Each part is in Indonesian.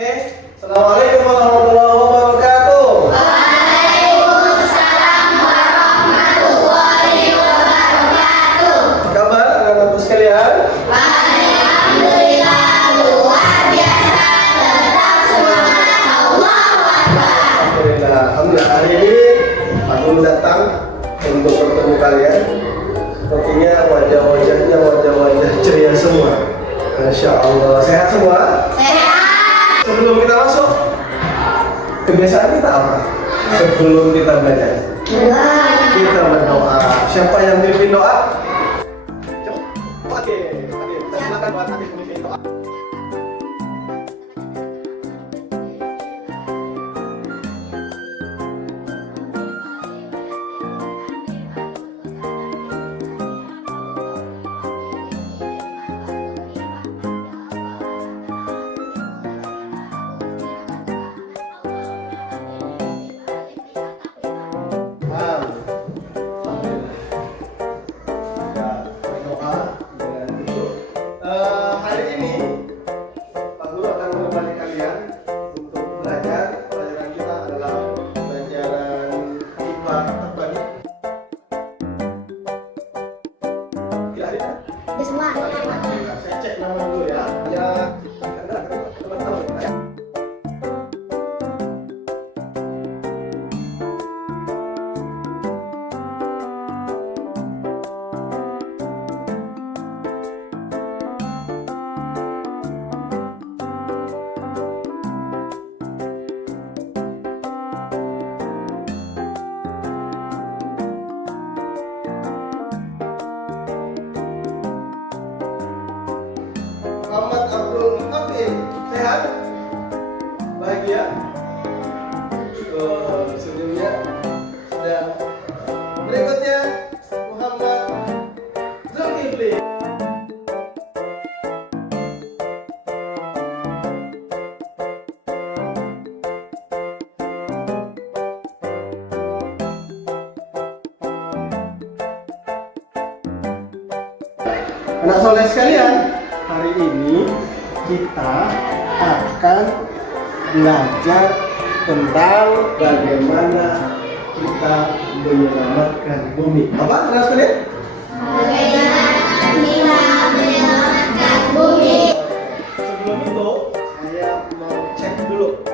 Assalamualaikum warahmatullahi wabarakatuh. Waalaikumsalam warahmatullahi wabarakatuh. Apa kabar anak-anakku sekalian? Alhamdulillah luar biasa, tetap semangat. Allahu Akbar. Alhamdulillah hari ini Pak Guru datang untuk bertemu kalian. Sepertinya wajah-wajahnya wajah-wajah ceria semua. Masya Allah, sehat semua? Sehat. Sebelum kita masuk, kebiasaan kita apa? Sebelum kita belajar, kita berdoa. Siapa yang mimpin doa? Oke, kita silakan buat Adif mimpin doa. Hari ini Pak Guru akan menemani kalian untuk belajar. Pelajaran kita adalah pelajaran IPA terbagi. Tidak ada? Ya semua. Saya cek nama dulu ya. Ya, teman-teman. Muhammad Abdul Hafid, sehat? Bahagia? Senyumnya sudah. Berikutnya Muhammad Zulkifli. Anak soleh sekalian, hari ini kita akan belajar tentang bagaimana kita menyelamatkan bumi. Apa anak sekalian? Bagaimana kita menyelamatkan bumi? Sebelum itu, saya mau cek dulu.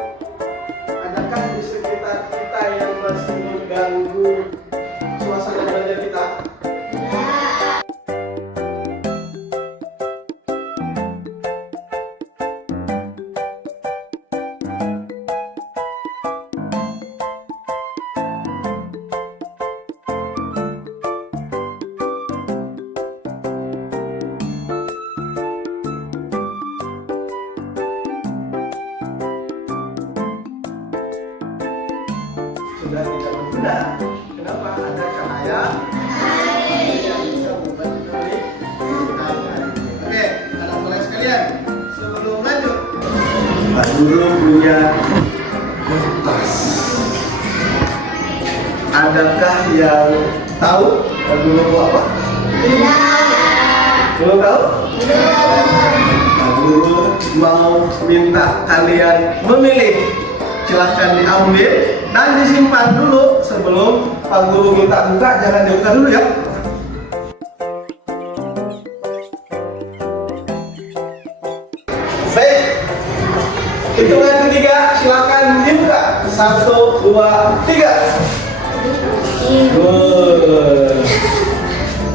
Adakah di sekitar kita yang masih mengganggu suasana belajar kita? Sudah tidak benar. Kenapa? Ada cahaya yang bisa membantu kami. Oke, anak soleh sekalian, sebelum lanjut, Pak Guru punya kertas. Adakah yang tahu Pak Guru mau apa? Belum tahu? Pak Guru mau minta kalian memilih. Silahkan diambil dan disimpan dulu sebelum Pak Guru minta buka. Jangan dibuka dulu ya. Baik, hitungan ketiga silahkan dibuka. 1, 2, 3.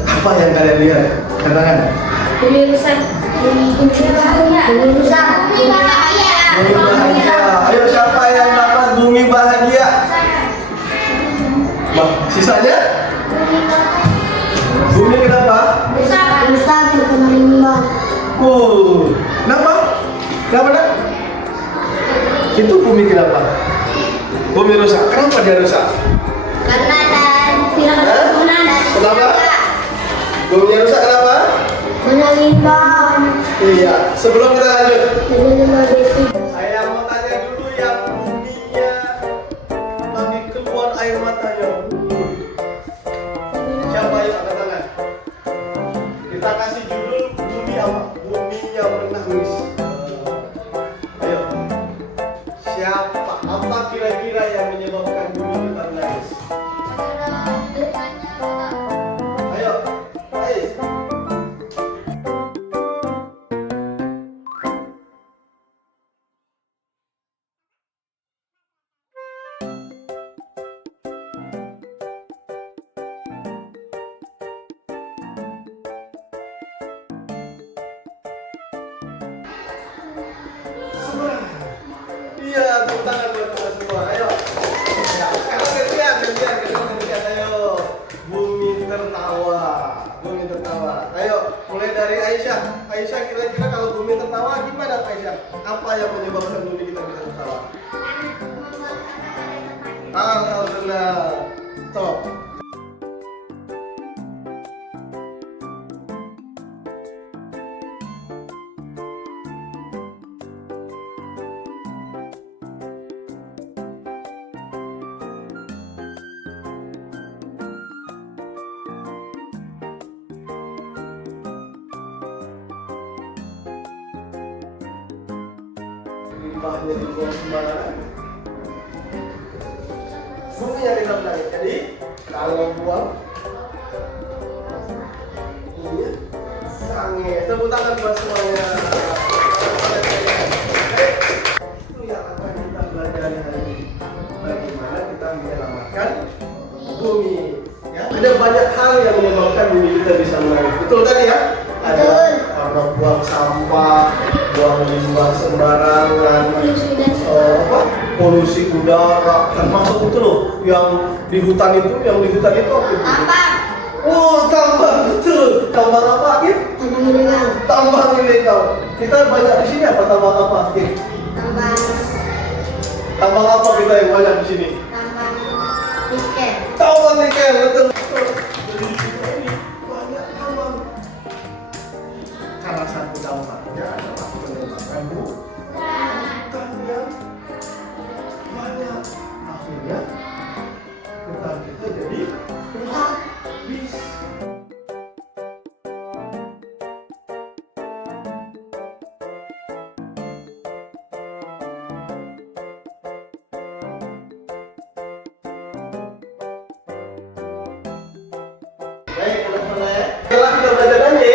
Apa yang kalian lihat? Katakan. Bumi rusak. Bumi bahagia. Bumi rusak. Bumi bahagia. Bumi bahagia. Ayo, siapa yang dapat bumi bahagia? Sisanya? Bumi kenapa? Rusak terkena limbah. Kenapa? Kenapa nak? Itu bumi kenapa? Bumi rusak. Kenapa dia rusak? Karena ada pembangunan. Kenapa? Bumi rusak kenapa? Kena limbah. Iya. Sebelum kita lanjut, Kena limbah besi. saya mau tanya dulu yang buminya lagi keluar air matanya. Siapa yang angkat tangan? Kita kasih judul bumi apa? Bumi yang menangis. Ayo. siapa? Apa kira-kira yang menyebabkan bumi kita menangis? Ayo, Ais. Iya, tepuk tangan buat kita semua. Ayo. Ya, sekarang gantian. Ayo. Bumi tertawa. Bumi tertawa. Ayo, mulai dari Aisyah. Aisyah, kira-kira kalau bumi tertawa gimana, Aisyah? Apa yang menyebabkan bumi kita bisa tertawa? Alhamdulillah. Stop. Limbahnya dibuang sembarangan. Bumi yang kita menangis. Jadi kalau buang, iya, sange. Tepuk tangan buat semuanya. Itu yang akan kita belajar hari ini. Bagaimana kita menyelamatkan bumi. Ya, ada banyak hal yang menyebabkan bumi kita bisa menangis. Betul tadi ya? Ada karena buang sampah, buang limbah sembarangan, polusi udara, termasuk itu loh yang di hutan itu apa itu? Oh, tambang, betul. Tambang apa, Akif? Tambang ilegal. Kita banyak di sini apa tambang apa, Akif? Tambang apa kita yang banyak di sini? Tambang nikel, betul. Jadi di sini ini banyak tambang. Salah satu dampaknya adalah penyebaran hutan yang banyak. Akhirnya hutan kita jadi habis. Baik, teman-teman. Setelah kita belajar nanti,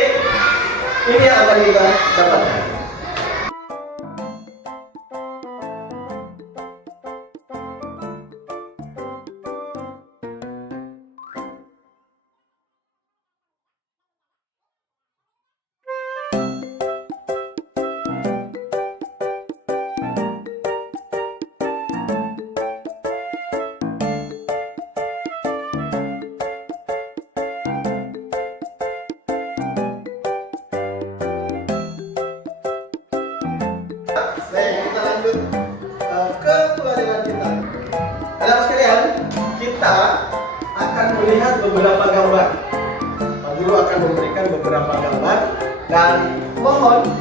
ini yang akan kita dapatkan. Baik, kita lanjut ke pelajaran kita. Anak sekalian, kita akan melihat beberapa gambar. Pak Guru akan memberikan beberapa gambar dan mohon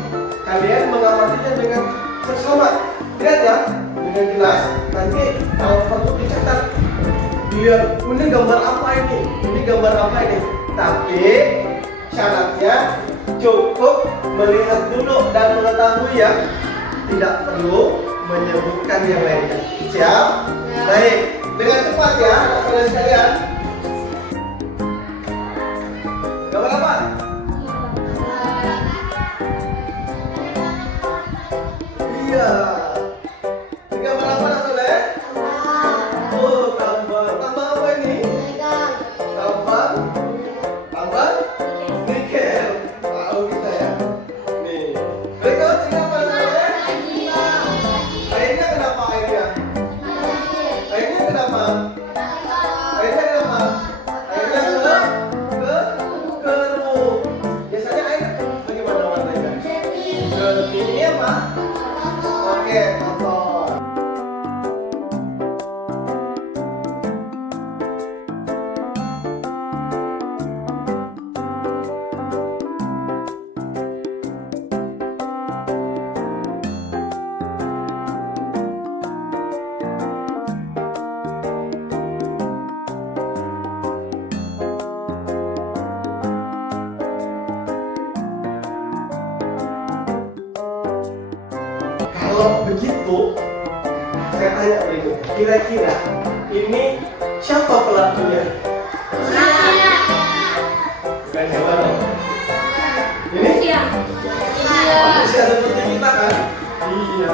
kalian mengamatinya dengan seksama. Lihat ya, dengan jelas. Nanti kalau perlu dicatat, dilihat ini gambar apa ini, ini gambar apa ini. Tapi syaratnya cukup melihat dulu dan mengetahui ya. Tidak perlu menyebutkan yang lainnya. Siap? Baik, dengan cepat ya, saudara sekalian. Gambar apa? Iya. Ini gambar apa, saudara? Oh, tambang. Tambang apa ini? Tambang. Tambang? Nikel. Tahu kita ya. Nih. Berikut ini apa, saudara? Airnya kenapa airnya? Airnya kenapa? Airnya kenapa? Airnya keruh. Biasanya air bagaimana warnanya? Jernih. Ini apa? Oke, kotor. Kalau begitu, saya tanya berikutnya. Kira-kira ini siapa pelakunya? Bukan hewan dong. Ini? Manusia seperti kita kan? Iya.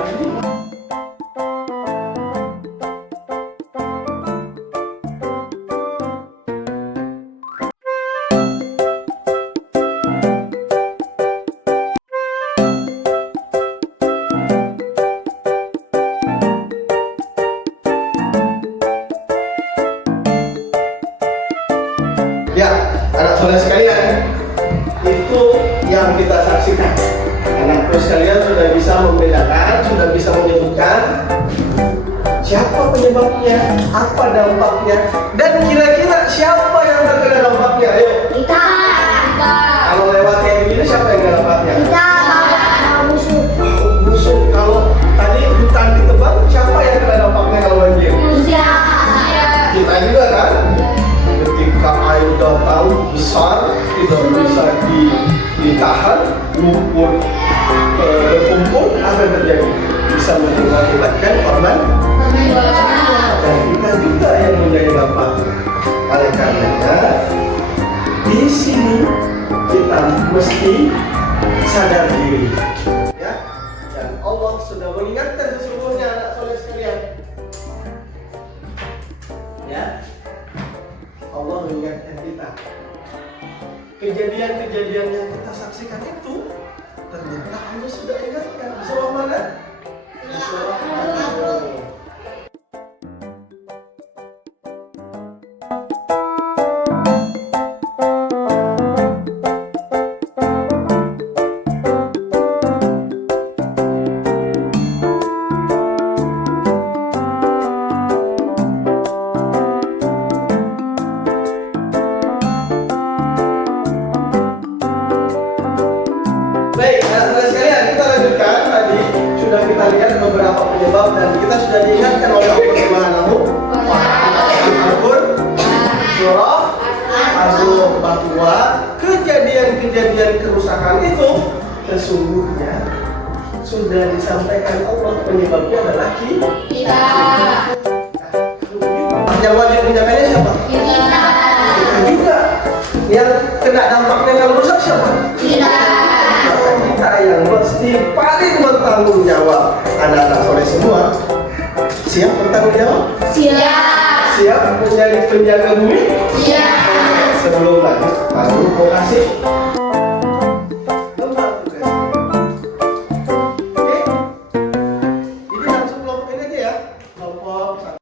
Ya, anak soleh sekalian, itu yang kita saksikan. Anak-anak sekalian sudah bisa membedakan, sudah bisa menyebutkan siapa penyebabnya, apa dampaknya, dan kira-kira siapa yang terkena dampaknya. Ayo. Kita. Kalau lewat kayak begini siapa yang kena dampaknya? Kita. Musuh. Musuh. Kalau tadi hutan ditebang, siapa yang kena dampaknya kalau banjir? Manusia. Kita juga kan? Ketika air datang besar, tidak bisa ditahan, lumpur berkumpul, apa yang terjadi? Bisa mengakibatkan korban, dan kita juga yang menjadi dampak. Oleh karenanya, di sini kita mesti sadar diri, ya. Dan Allah sudah mengingatkan sesungguhnya anak soleh sekalian, ya. Allah mengingatkan kita. Kejadian-kejadian yang kita saksikan itu ternyata Allah sudah ingatkan. Di surah mana? Di surah Al-Rum. Baik, anak-anak sekalian, kita lanjutkan. Tadi sudah kita lihat beberapa penyebab dan kita sudah diingatkan oleh Allah Subhanahu wa Ta'ala surah Al-Rum bahwa kejadian-kejadian kerusakan itu sesungguhnya sudah disampaikan Allah, penyebabnya adalah kita. Yang wajib menjaganya siapa? Kita juga. Yang kena dampaknya kalau rusak siapa? Kita yang mesti paling bertanggung jawab. Anak-anak soleh semua siap bertanggung jawab? Siap menjadi penjaga bumi? Sebelum lanjut, aku mau kasih lembar tugas. Oke? Ini langsung kelompokin aja ya. Kelompok 1.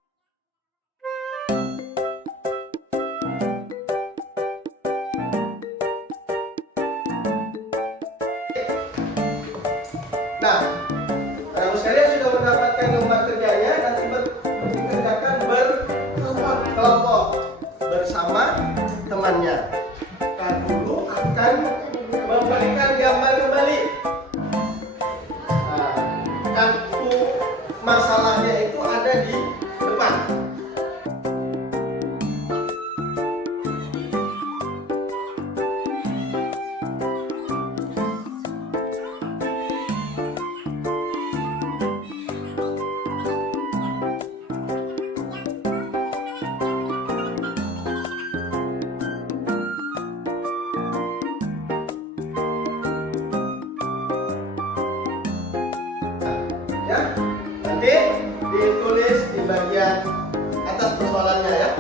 Nah, kalau sekalian sudah mendapatkan lembar kerjanya, nanti dikerjakan berkelompok bersama temannya. Dan dulu akan memberikan gambar kembali. Nah, kartu masalahnya itu ada di depan. Ya, nanti ditulis di bagian atas persoalannya ya.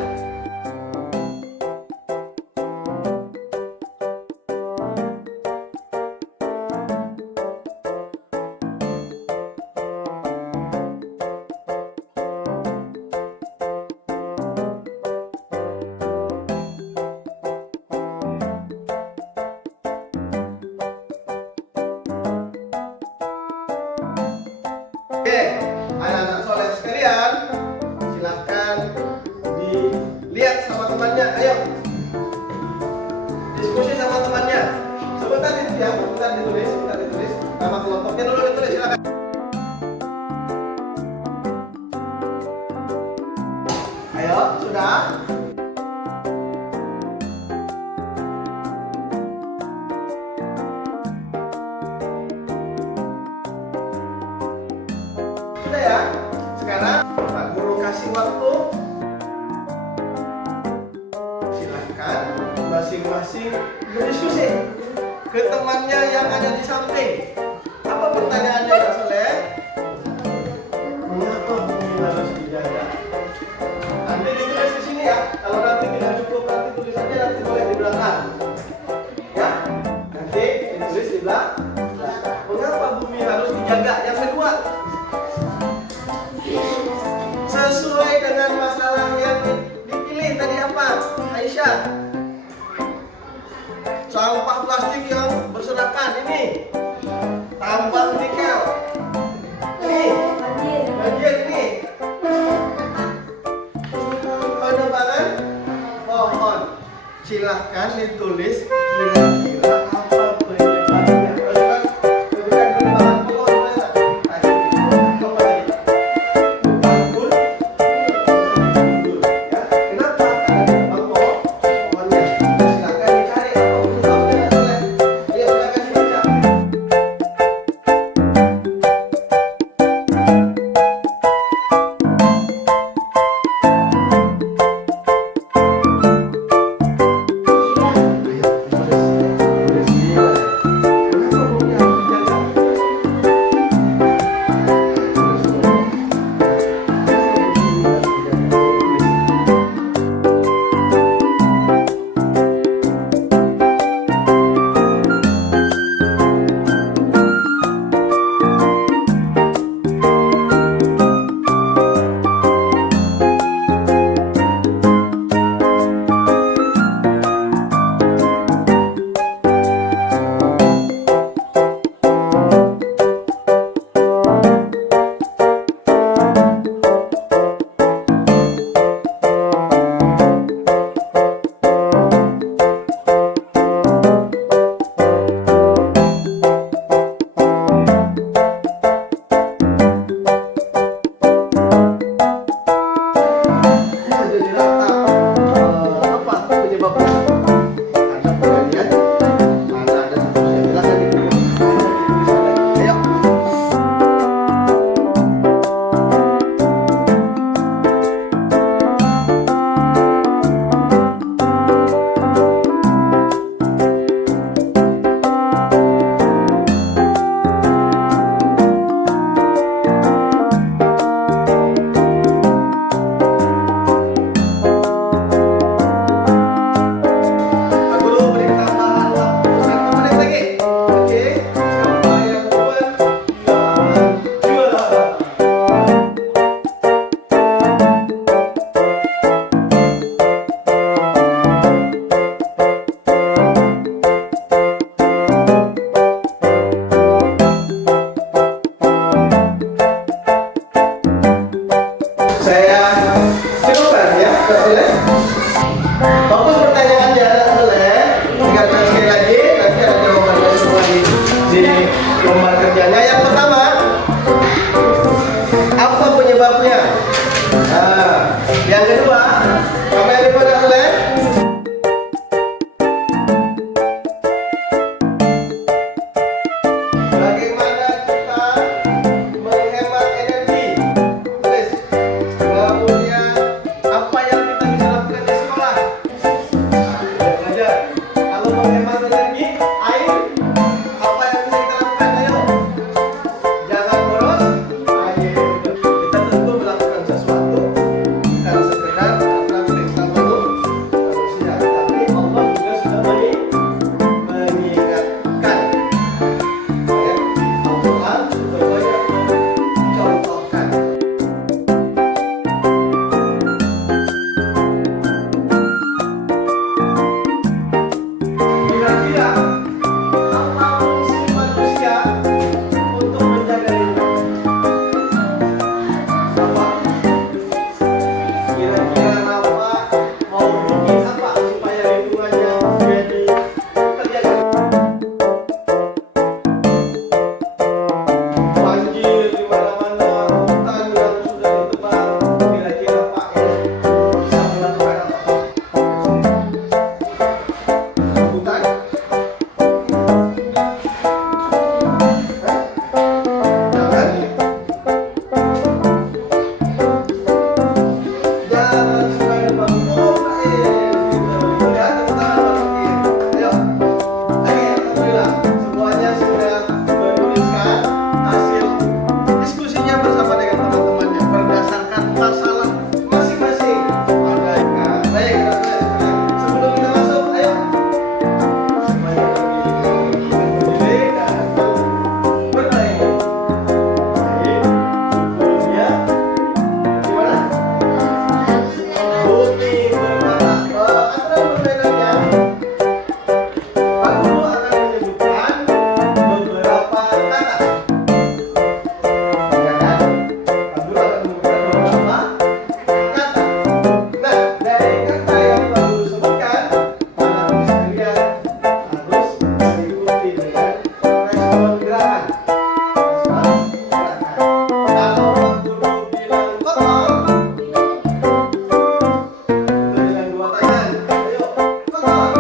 Oke, anak-anak soleh sekalian, silahkan dilihat sama temannya. Ayo, diskusi sama temannya. Sebentar itu ya, sebentar ditulis. Nama kelompoknya dulu ditulis, silakan. Ayo, sudah. Sudah ya. sekarang Pak Guru kasih waktu. Silahkan masing-masing berdiskusi ke temannya yang ada di samping. Apa pertanyaannya Kak Soleh? Mengapa bumi harus dijaga? Nanti ditulis di sini ya. Kalau nanti tidak cukup, nanti tulis aja, nanti boleh di belakang. Ya, nanti ditulis di belakang. Mengapa bumi harus dijaga? Yang kedua, sesuai dengan masalah yang dipilih tadi apa, Aisyah? Sampah plastik yang berserakan ini, tambang nikel, ini, banjir ini, penebangan pohon. Silahkan ditulis kira-kira apa penyebabnya. Bukan penebangan pohon, apa tadi? Bangun, ya. Kenapa ada penebang pohonnya? Silahkan dicari apa penyebabnya. Ayo silakan dibaca. Apa penyebabnya? Ada penelitian, ada seterusnya. Silakan ditulis. Ayo. Pak Guru beri tambahan waktu 1 menit lagi. Oke, siapa yang duluan? Juara. Saya cukupkan ya, Kak Soleh. Fokus pertanyaannya Kak Soleh. Ingatkan sekali lagi, nanti ada jawabannya semua di lembar kerjanya. Yang pertama, apa penyebabnya? Nah, yang kedua, apa yang dibuat Kak Soleh? Bagaimana kita menghemat energi? Tulis. Kemudian apa yang kita bisa lakukan di sekolah? Nah, belajar. Kalau menghemat energi, air, apa yang bisa kita lakukan? Ayo. Jangan boros. Ayo. Kita tentu melakukan sesuatu, bukan sekedar potong. Itu dengan dua tangan. Ayo, potong.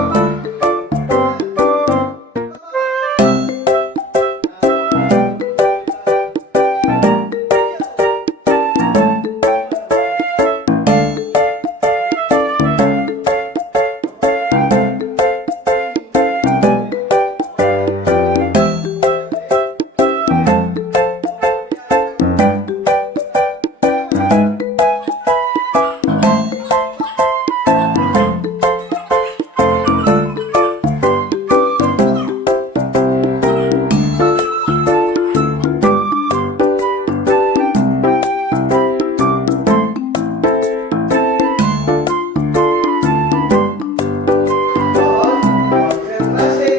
Konsentrasi.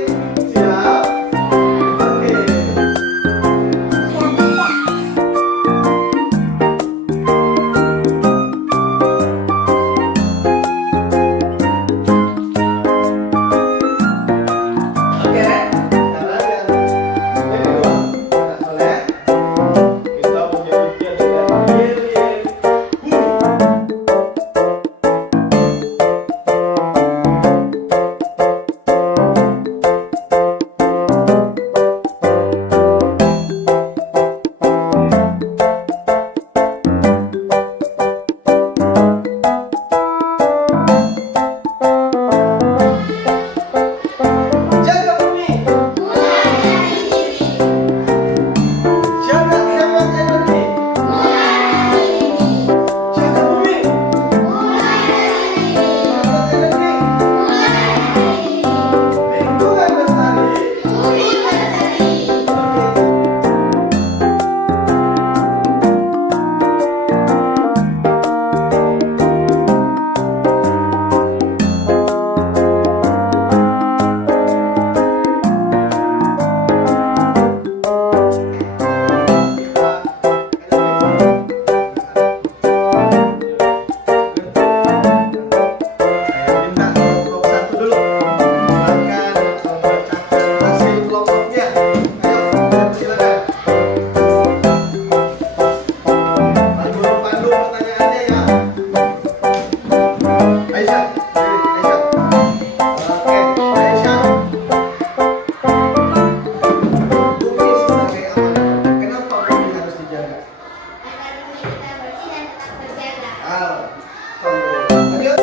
Siap. Oke. Oke, sekarang yang ini dua. Nah, soleh. Kita menyebutnya dengan yin-yin bumi. Jaga bumi. Jaga hemat energi. Jaga bumi. Hemat energi. Lingkungan lestari. Saya minta kelompok satu dulu. Silakan membacakan hasil kelompoknya. Ayo, silakan. Pak Guru pandu pertanyaannya ya. Aisyah, Aisyah. Oke, Aisyah. Bumi sebagai amanah. Kenapa bumi harus dijaga? Ah, lanjut.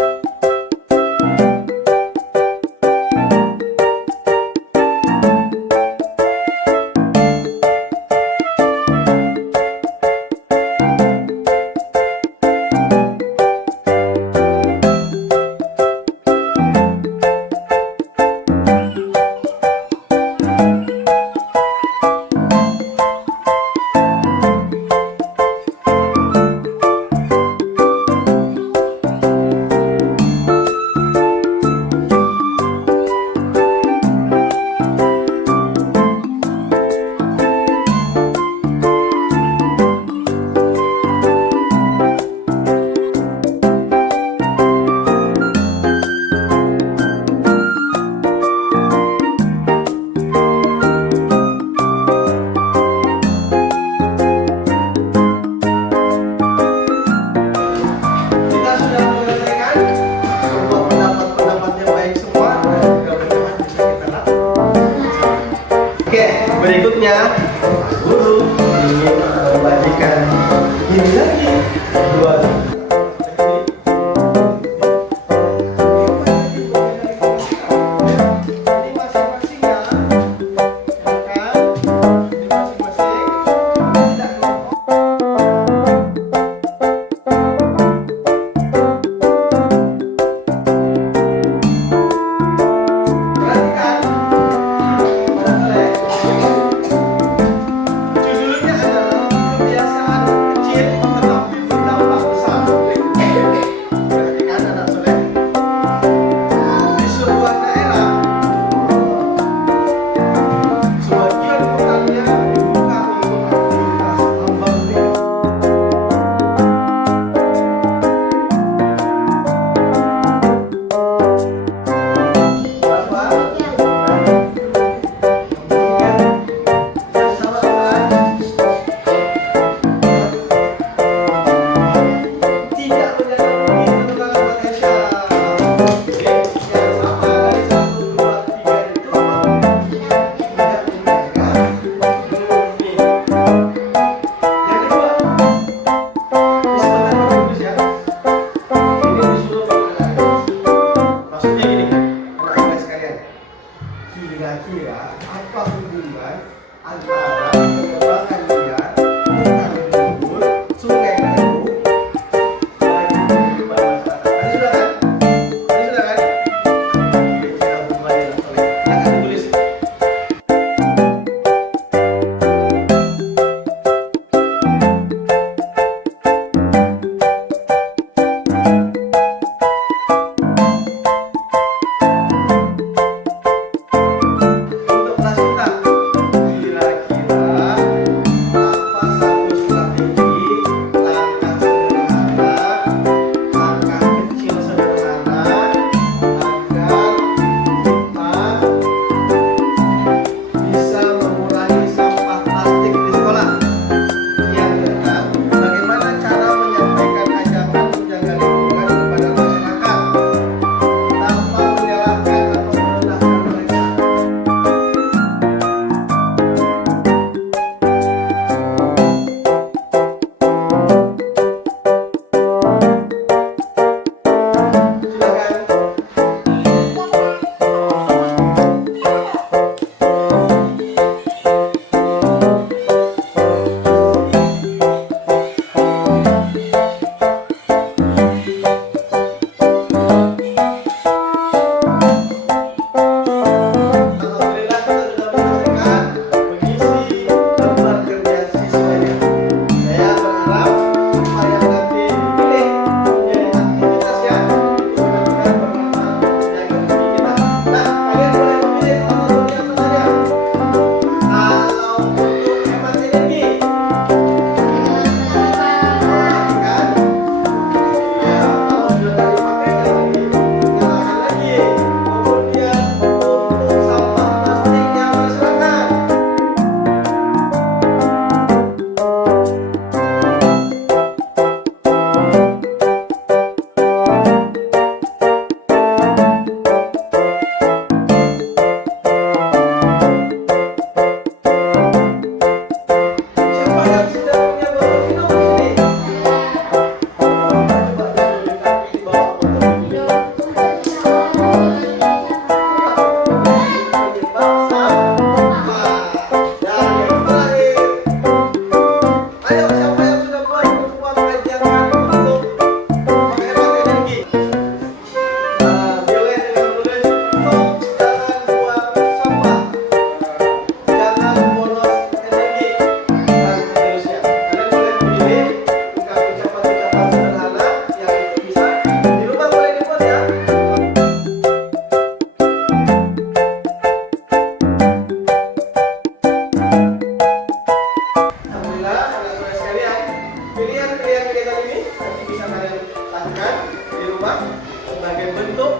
kalian kegiatan ini nanti bisa kalian lakukan di rumah sebagai bentuk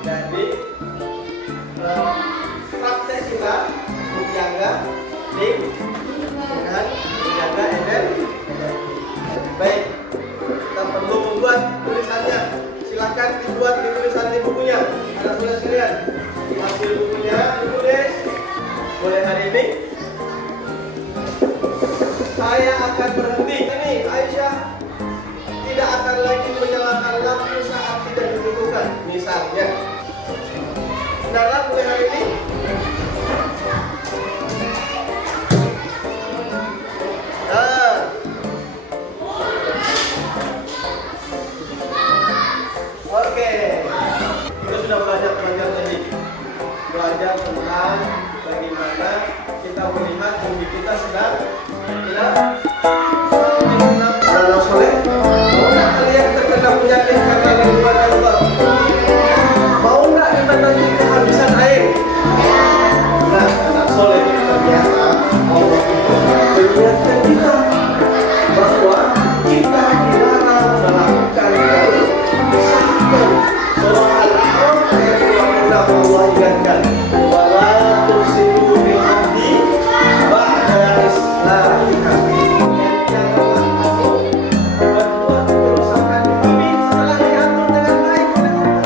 dari praktek kita menjaga dan menjaga energi. Baik, kita perlu membuat tulisannya. Silakan dibuat di tulisan di bukunya. Anak tulis sekalian, di hasil bukunya ditulis. Mulai hari ini saya akan berhenti. Ini Aisyah tidak akan lagi menyalakan lampu saat tidak dibutuhkan. Misalnya, mulai hari ini oke, kita sudah belajar tadi, belajar tentang bagaimana kita melihat bumi kita sedang tidak anak soleh. Mau nggak kalian terkena penyakit karena lingkungan Allah? Mau nggak kita nanti kehabisan air? Nah, anak soleh ini ternyata Allah mengingatkan kita bahwa kita dilarang melakukan kerusakan. Surah Al-A'raf ayat 26 Allah ingatkan, wala tusidu bil ardi ba'da islahiha. Janganlah kamu berbuat kerusakan di bumi setelah diatur dengan baik oleh Allah.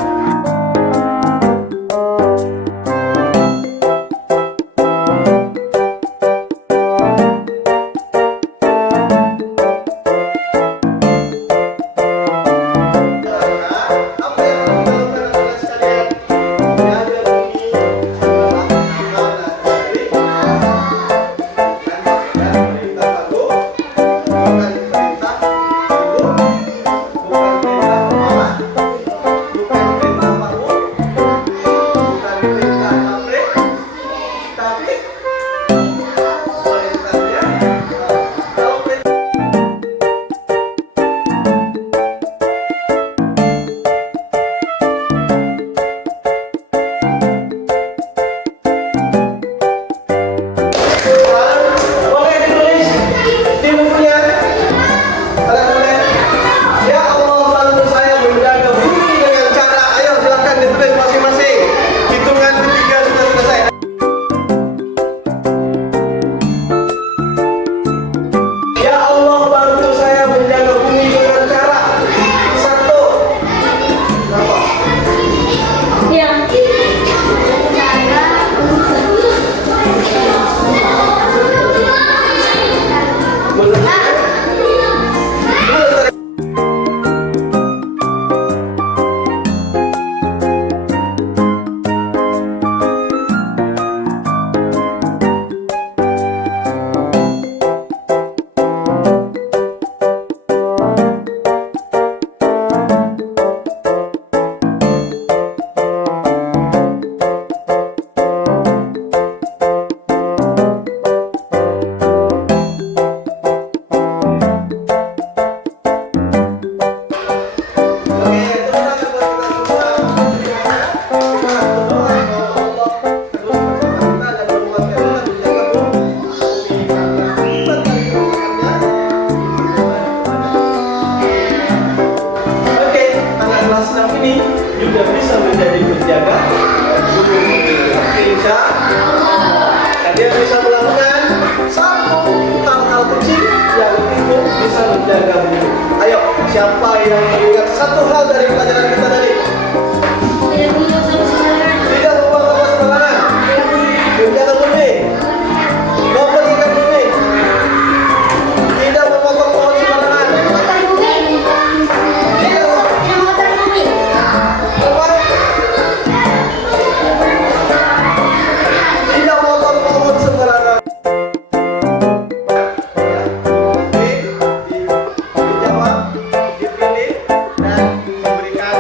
Dia bisa melakukan satu hal-hal kecil yang itu bisa menjaga bumi. Ayo, siapa yang mengingat satu hal dari pelajaran kita tadi? Tidak membuang sampah sembarangan, menjaga bumi, membersihkan bumi, tidak memotong pohon sembarangan, tidak memotong pohon sembarangan. Dijawab, dipilih, dan diberikan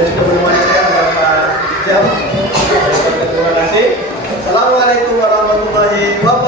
dan sudah menemani saya beberapa jam. Terima kasih. Assalamualaikum warahmatullahi wabarakatuh.